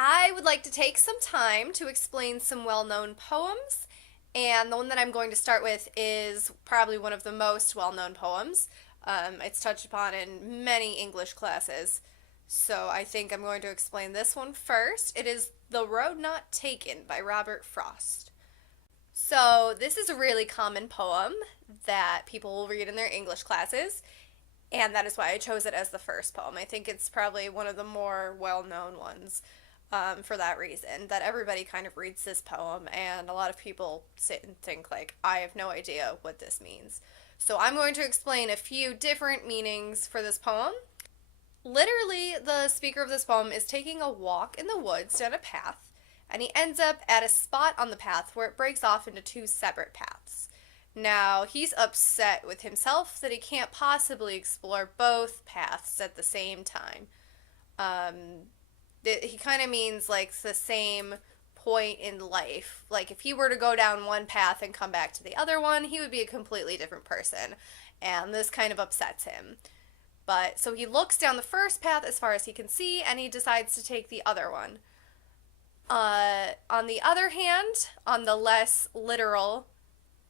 I would like to take some time to explain some well known poems, and the one that I'm going to start with is probably one of the most well known poems. It's touched upon in many English classes, so I think I'm going to explain this one first. It is The Road Not Taken by Robert Frost. So, this is a really common poem that people will read in their English classes, and that is why I chose it as the first poem. I think it's probably one of the more well known ones for that reason, that everybody kind of reads this poem, and a lot of people sit and think, like, I have no idea what this means. So I'm going to explain a few different meanings for this poem. Literally, the speaker of this poem is taking a walk in the woods down a path, and he ends up at a spot on the path where it breaks off into two separate paths. Now, he's upset with himself that he can't possibly explore both paths at the same time. He kind of means like the same point in life. Like if he were to go down one path and come back to the other one, he would be a completely different person. And this kind of upsets him. But so he looks down the first path as far as he can see, and he decides to take the other one. On the other hand, on the less literal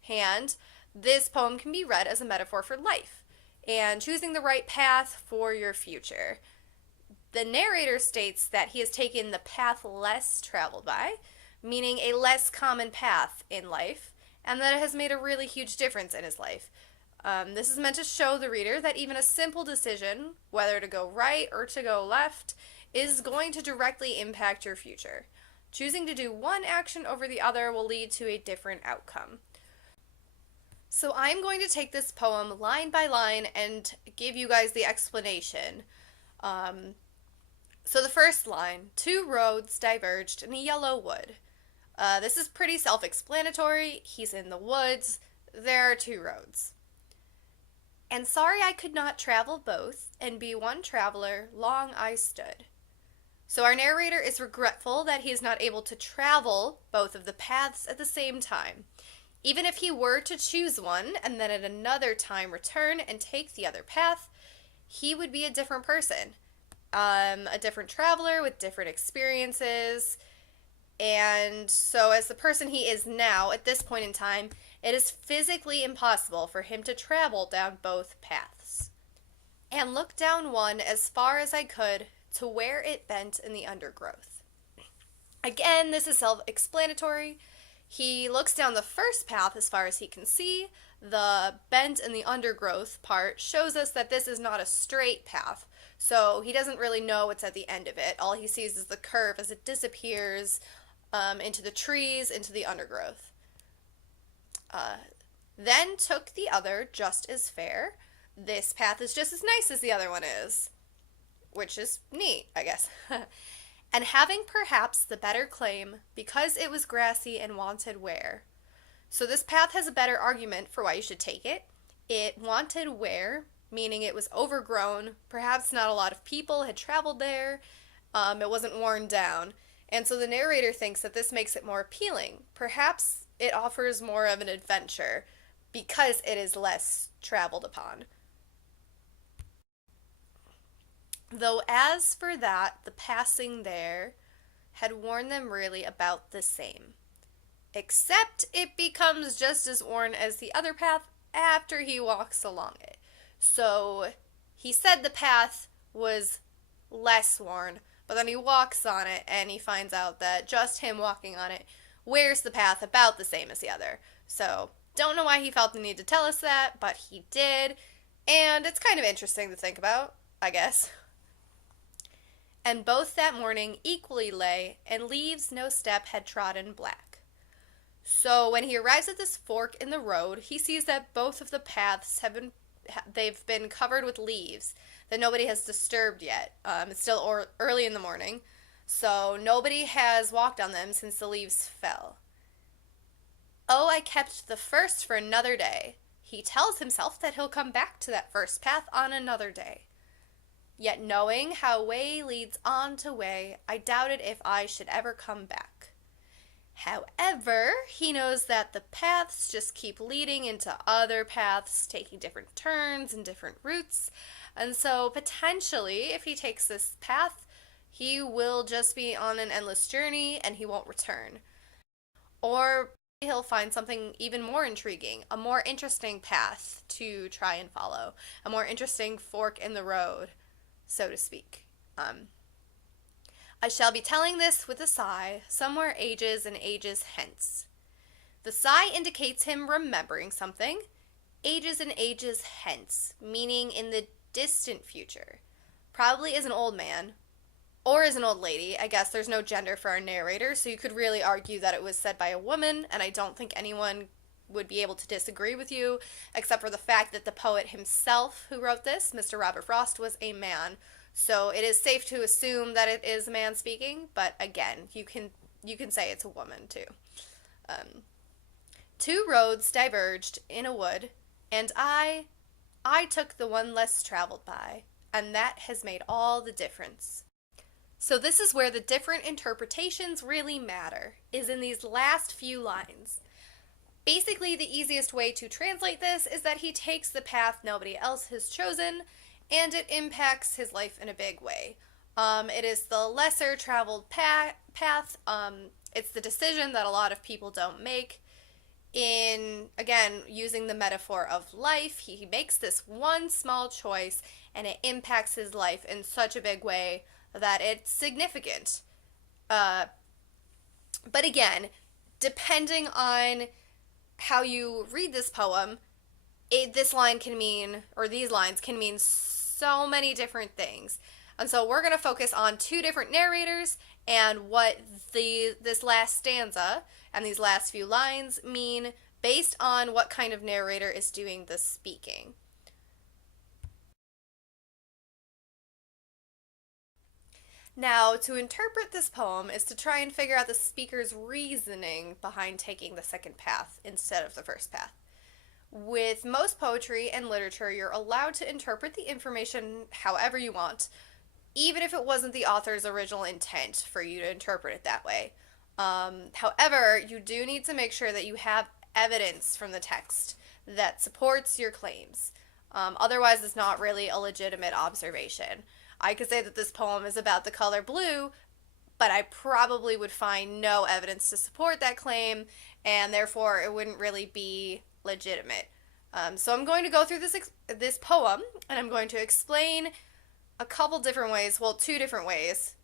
hand, this poem can be read as a metaphor for life and choosing the right path for your future. The narrator states that he has taken the path less traveled by, meaning a less common path in life, and that it has made a really huge difference in his life. This is meant to show the reader that even a simple decision, whether to go right or to go left, is going to directly impact your future. Choosing to do one action over the other will lead to a different outcome. So I'm going to take this poem line by line and give you guys the explanation. So the first line, two roads diverged in a yellow wood. This is pretty self-explanatory. He's in the woods. There are two roads. And sorry I could not travel both, and be one traveler, long I stood. So our narrator is regretful that he is not able to travel both of the paths at the same time. Even if he were to choose one and then at another time return and take the other path, he would be a different person. A different traveler with different experiences. And so, as the person he is now, at this point in time, it is physically impossible for him to travel down both paths. And look down one as far as I could to where it bent in the undergrowth. Again, this is self-explanatory. He looks down the first path as far as he can see. The bent in the undergrowth part shows us that this is not a straight path. So he doesn't really know what's at the end of it. All he sees is the curve as it disappears into the trees, into the undergrowth. Then took the other just as fair. This path is just as nice as the other one is, which is neat, I guess. And having perhaps the better claim because it was grassy and wanted wear. So this path has a better argument for why you should take it. It wanted wear, meaning it was overgrown, perhaps not a lot of people had traveled there, it wasn't worn down. And so the narrator thinks that this makes it more appealing. Perhaps it offers more of an adventure because it is less traveled upon. Though as for that, the passing there had worn them really about the same. Except it becomes just as worn as the other path after he walks along it. So he said the path was less worn, but then he walks on it and he finds out that just him walking on it wears the path about the same as the other. So don't know why he felt the need to tell us that, but he did, and it's kind of interesting to think about, I guess. And both that morning equally lay, and leaves no step had trodden black. So when he arrives at this fork in the road, he sees that both of the paths they've been covered with leaves that nobody has disturbed yet. It's still early in the morning, so nobody has walked on them since the leaves fell. Oh, I kept the first for another day. He tells himself that he'll come back to that first path on another day. Yet knowing how way leads on to way, I doubted if I should ever come back. However, he knows that the paths just keep leading into other paths, taking different turns and different routes, and so potentially, if he takes this path, He will just be on an endless journey and he won't return. Or he'll find something even more intriguing, a more interesting path to try and follow, a more interesting fork in the road, so to speak. I shall be telling this with a sigh, somewhere ages and ages hence. The sigh indicates him remembering something, ages and ages hence, meaning in the distant future. Probably as an old man, or as an old lady. I guess there's no gender for our narrator, so you could really argue that it was said by a woman, and I don't think anyone would be able to disagree with you, except for the fact that the poet himself who wrote this, Mr. Robert Frost, was a man. So it is safe to assume that it is a man speaking, but again, you can say it's a woman too. Um, Two roads diverged in a wood, and I took the one less traveled by, and that has made all the difference. So this is where the different interpretations really matter, is in these last few lines. Basically, the easiest way to translate this is that he takes the path nobody else has chosen, and it impacts his life in a big way. It is the lesser traveled path. It's the decision that a lot of people don't make. In, again, using the metaphor of life, he makes this one small choice, and it impacts his life in such a big way that it's significant. But again, depending on how you read this poem, this line can mean, or these lines can mean so many different things. And so we're going to focus on two different narrators and what this last stanza and these last few lines mean based on what kind of narrator is doing the speaking. Now, to interpret this poem is to try and figure out the speaker's reasoning behind taking the second path instead of the first path. With most poetry and literature, you're allowed to interpret the information however you want, even if it wasn't the author's original intent for you to interpret it that way. However, you do need to make sure that you have evidence from the text that supports your claims. Otherwise, it's not really a legitimate observation. I could say that this poem is about the color blue, but I probably would find no evidence to support that claim, and therefore it wouldn't really be legitimate. So I'm going to go through this poem, and I'm going to explain a couple different ways, well, two different ways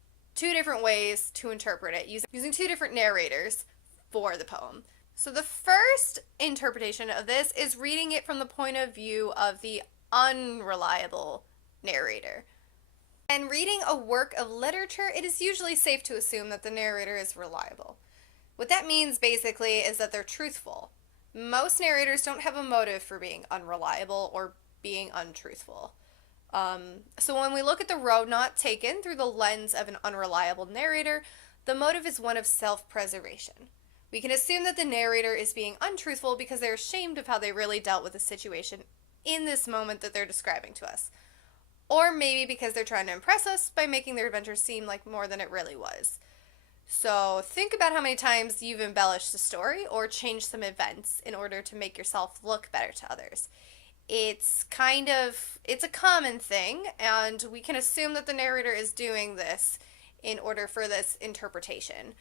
to interpret it, using two different narrators for the poem. So the first interpretation of this is reading it from the point of view of the unreliable narrator. And reading a work of literature, it is usually safe to assume that the narrator is reliable. What that means, basically, is that they're truthful. Most narrators don't have a motive for being unreliable or being untruthful. So when we look at the road not taken through the lens of an unreliable narrator, the motive is one of self-preservation. We can assume that the narrator is being untruthful because they're ashamed of how they really dealt with the situation in this moment that they're describing to us. Or maybe because they're trying to impress us by making their adventure seem like more than it really was. So think about how many times you've embellished a story or changed some events in order to make yourself look better to others. It's a common thing, and we can assume that the narrator is doing this in order for this interpretation.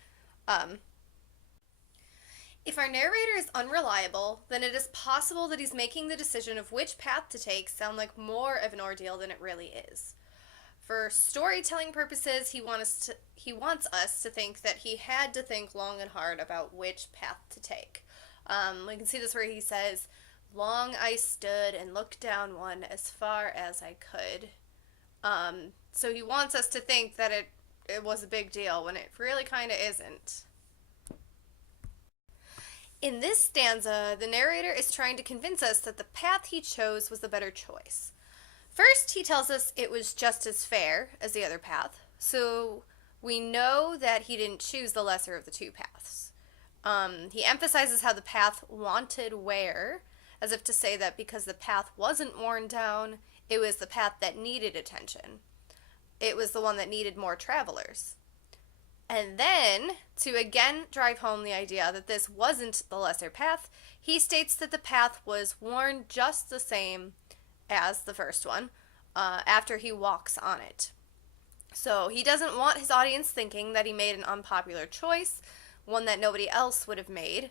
If our narrator is unreliable, then it is possible that he's making the decision of which path to take sound like more of an ordeal than it really is. For storytelling purposes, he wants us to think that he had to think long and hard about which path to take. We can see this where he says, "Long I stood and looked down one as far as I could." So he wants us to think that it was a big deal when it really kind of isn't. In this stanza, the narrator is trying to convince us that the path he chose was the better choice. First, he tells us it was just as fair as the other path, so we know that he didn't choose the lesser of the two paths. He emphasizes how the path wanted wear, as if to say that because the path wasn't worn down, it was the path that needed attention. It was the one that needed more travelers. And then, to again drive home the idea that this wasn't the lesser path, he states that the path was worn just the same as the first one after he walks on it. So he doesn't want his audience thinking that he made an unpopular choice, one that nobody else would have made.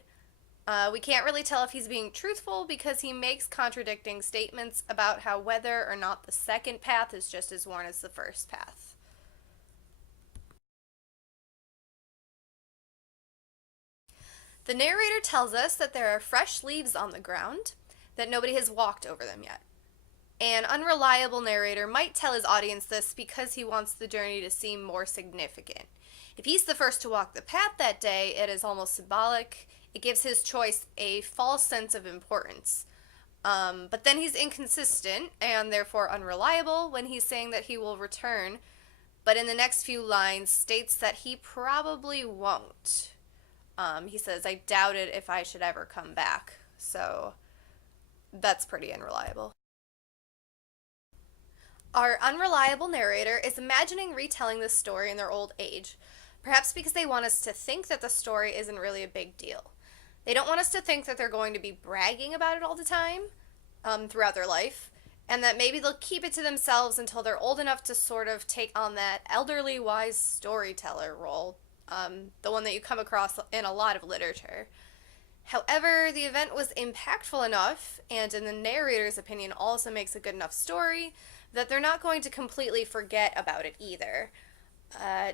We can't really tell if he's being truthful because he makes contradicting statements about how whether or not the second path is just as worn as the first path. The narrator tells us that there are fresh leaves on the ground, that nobody has walked over them yet. An unreliable narrator might tell his audience this because he wants the journey to seem more significant. If he's the first to walk the path that day, it is almost symbolic. It gives his choice a false sense of importance. But then he's inconsistent and therefore unreliable when he's saying that he will return, but in the next few lines states that he probably won't. He says, I doubted if I should ever come back. So that's pretty unreliable. Our unreliable narrator is imagining retelling this story in their old age, perhaps because they want us to think that the story isn't really a big deal. They don't want us to think that they're going to be bragging about it all the time throughout their life, and that maybe they'll keep it to themselves until they're old enough to sort of take on that elderly wise storyteller role, the one that you come across in a lot of literature. However, the event was impactful enough, and in the narrator's opinion also makes a good enough story, that they're not going to completely forget about it either.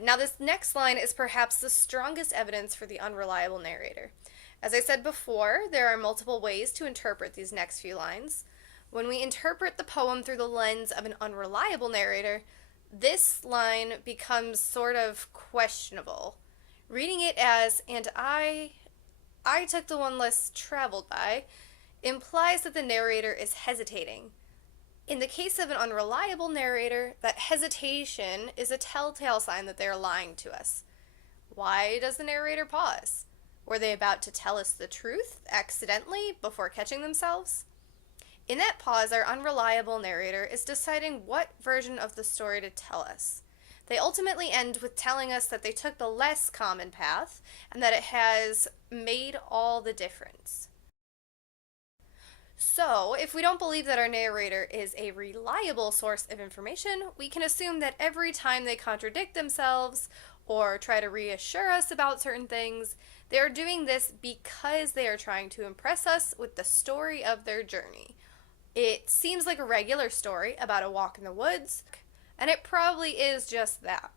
Now, this next line is perhaps the strongest evidence for the unreliable narrator. As I said before, there are multiple ways to interpret these next few lines. When we interpret the poem through the lens of an unreliable narrator, this line becomes sort of questionable. Reading it as, and I took the one less traveled by, implies that the narrator is hesitating. In the case of an unreliable narrator, that hesitation is a telltale sign that they are lying to us. Why does the narrator pause? Were they about to tell us the truth accidentally before catching themselves? In that pause, our unreliable narrator is deciding what version of the story to tell us. They ultimately end with telling us that they took the less common path and that it has made all the difference. So, if we don't believe that our narrator is a reliable source of information, we can assume that every time they contradict themselves or try to reassure us about certain things, they are doing this because they are trying to impress us with the story of their journey. It seems like a regular story about a walk in the woods, and it probably is just that.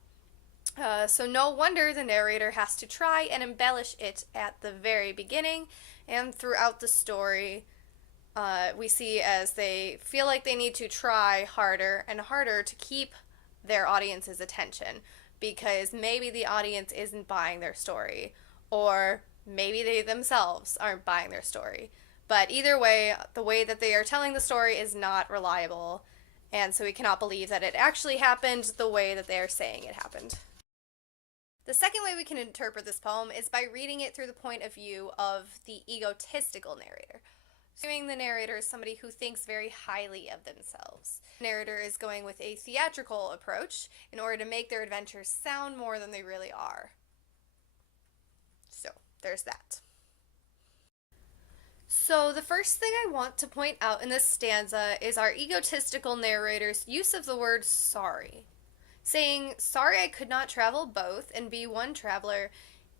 So no wonder the narrator has to try and embellish it at the very beginning and throughout the story. We see as they feel like they need to try harder and harder to keep their audience's attention because maybe the audience isn't buying their story, or maybe they themselves aren't buying their story. But either way, the way that they are telling the story is not reliable, and so we cannot believe that it actually happened the way that they are saying it happened. The second way we can interpret this poem is by reading it through the point of view of the egotistical narrator. Assuming the narrator is somebody who thinks very highly of themselves. The narrator is going with a theatrical approach in order to make their adventures sound more than they really are. So, there's that. So, the first thing I want to point out in this stanza is our egotistical narrator's use of the word sorry. Saying, sorry I could not travel both and be one traveler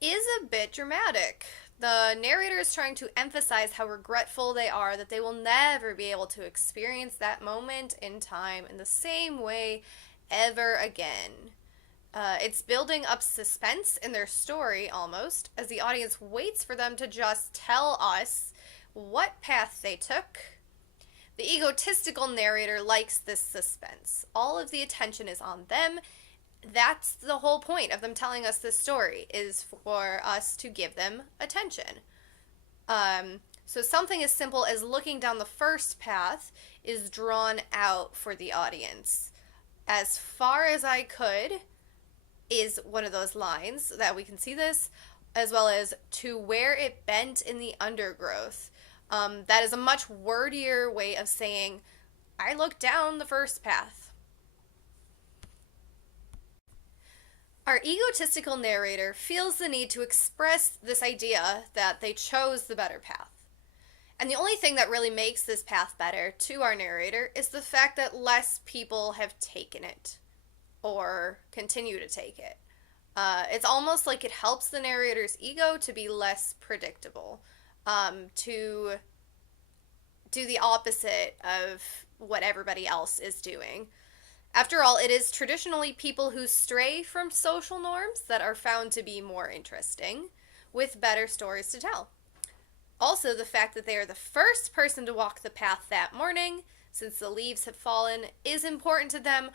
is a bit dramatic. The narrator is trying to emphasize how regretful they are that they will never be able to experience that moment in time in the same way ever again. It's building up suspense in their story almost, as the audience waits for them to just tell us what path they took. The egotistical narrator likes this suspense. All of the attention is on them. That's the whole point of them telling us this story, is for us to give them attention. So something as simple as looking down the first path is drawn out for the audience. As far as I could is one of those lines that we can see this, as well as to where it bent in the undergrowth. That is a much wordier way of saying, I looked down the first path. Our egotistical narrator feels the need to express this idea that they chose the better path. And the only thing that really makes this path better to our narrator is the fact that less people have taken it. or continue to take it. It's almost like it helps the narrator's ego to be less predictable, to do the opposite of what everybody else is doing. After all, it is traditionally people who stray from social norms that are found to be more interesting, with better stories to tell. Also, the fact that they are the first person to walk the path that morning, since the leaves have fallen, is important to them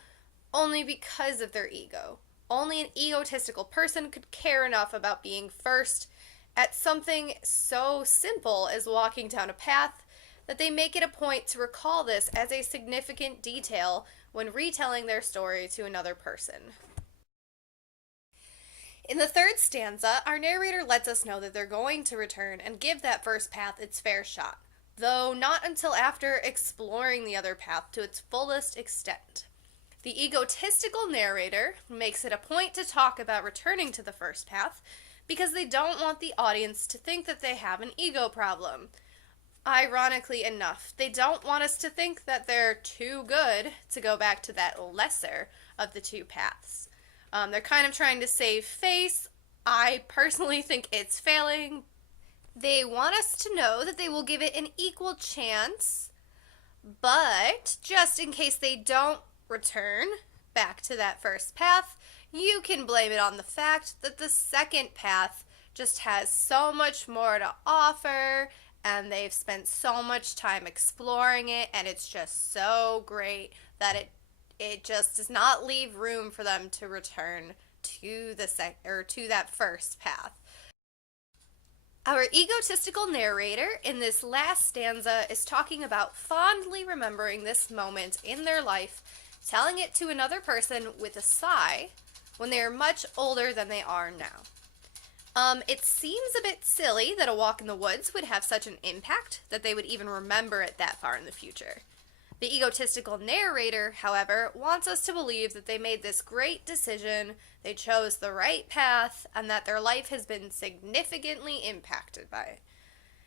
only because of their ego. Only an egotistical person could care enough about being first at something so simple as walking down a path that they make it a point to recall this as a significant detail when retelling their story to another person. In the third stanza, our narrator lets us know that they're going to return and give that first path its fair shot, though not until after exploring the other path to its fullest extent. The egotistical narrator makes it a point to talk about returning to the first path because they don't want the audience to think that they have an ego problem. Ironically enough, they don't want us to think that they're too good to go back to that lesser of the two paths. They're kind of trying to save face. I personally think it's failing. They want us to know that they will give it an equal chance, but just in case they don't return back to that first path, you can blame it on the fact that the second path just has so much more to offer and they've spent so much time exploring it and it's just so great that it just does not leave room for them to return to to that first path. Our egotistical narrator in this last stanza is talking about fondly remembering this moment in their life, telling it to another person with a sigh when they are much older than they are now. It seems a bit silly that a walk in the woods would have such an impact that they would even remember it that far in the future. The egotistical narrator, however, wants us to believe that they made this great decision, they chose the right path, and that their life has been significantly impacted by it.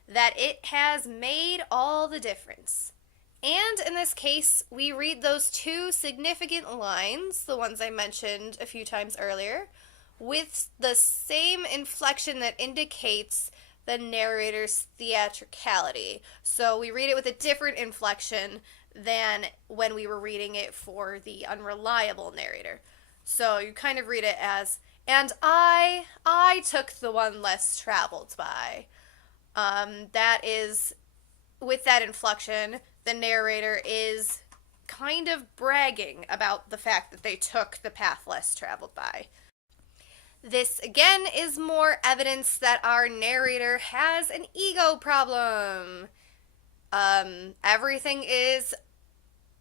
That it has made all the difference. And in this case, we read those two significant lines, the ones I mentioned a few times earlier, with the same inflection that indicates the narrator's theatricality. So we read it with a different inflection than when we were reading it for the unreliable narrator. So you kind of read it as, and I took the one less traveled by. That is, with that inflection, the narrator is kind of bragging about the fact that they took the path less traveled by. This again is more evidence that our narrator has an ego problem. Everything is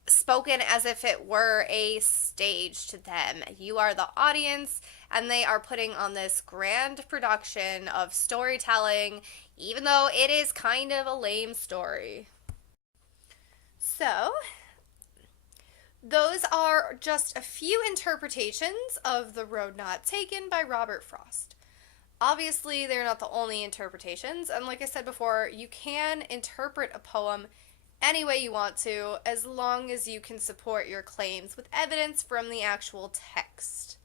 spoken as if it were a stage to them. You are the audience, and they are putting on this grand production of storytelling, even though it is kind of a lame story. So, those are just a few interpretations of The Road Not Taken by Robert Frost. Obviously, they're not the only interpretations, and like I said before, you can interpret a poem any way you want to, as long as you can support your claims with evidence from the actual text.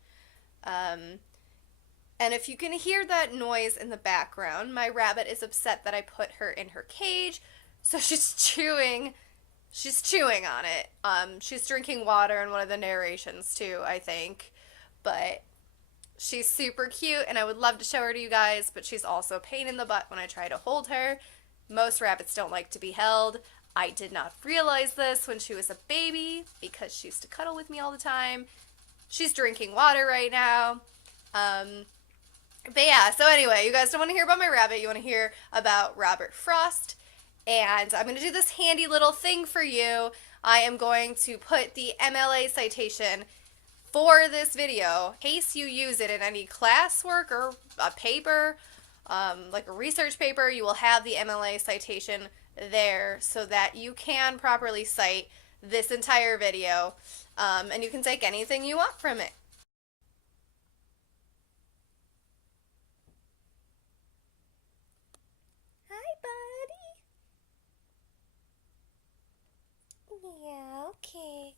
And if you can hear that noise in the background, my rabbit is upset that I put her in her cage, so she's chewing on it. She's drinking water in one of the narrations too, I think. But she's super cute, and I would love to show her to you guys, but she's also a pain in the butt when I try to hold her. Most rabbits don't like to be held. I did not realize this when she was a baby because she used to cuddle with me all the time. She's drinking water right now. But yeah, so anyway, you guys don't want to hear about my rabbit. You want to hear about Robert Frost. And I'm going to do this handy little thing for you. I am going to put the MLA citation for this video in case you use it in any classwork or a paper, like a research paper. You will have the MLA citation there so that you can properly cite this entire video, and you can take anything you want from it. Hi, buddy. Yeah, okay.